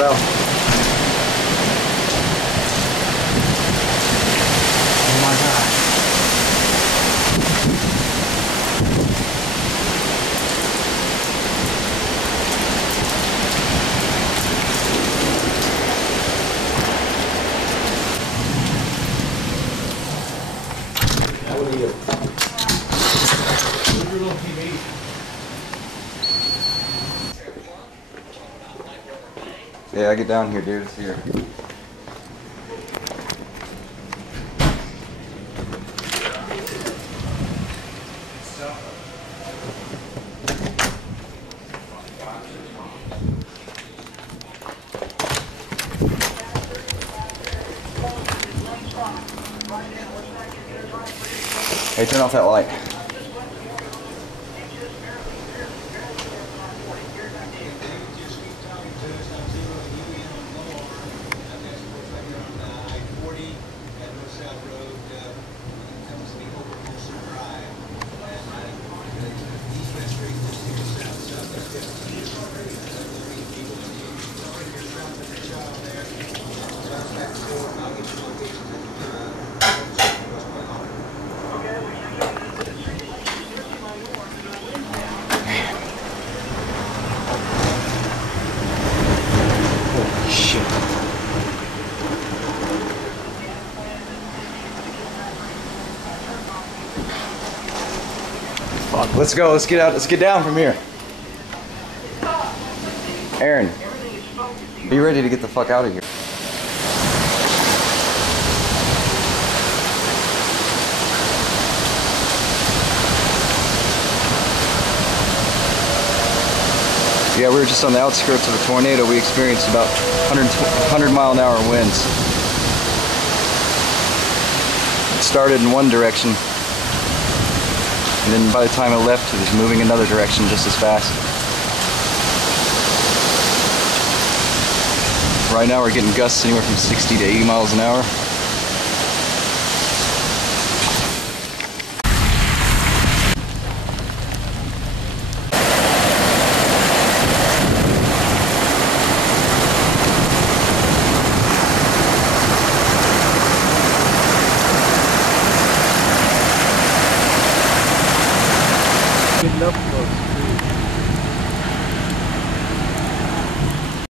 know. Oh my God. What are you? Where's your little TV? Yeah, I get down here, dude. It's here. Hey, turn off that light. Fuck, let's go. Let's get out. Let's get down from here. Aaron, be ready to get the fuck out of here. Yeah, we were just on the outskirts of a tornado. We experienced about 100-mile-an-hour winds. It started in one direction, and then by the time it left, it was moving another direction just as fast. Right now we're getting gusts anywhere from 60 to 80 miles an hour. Good enough, folks.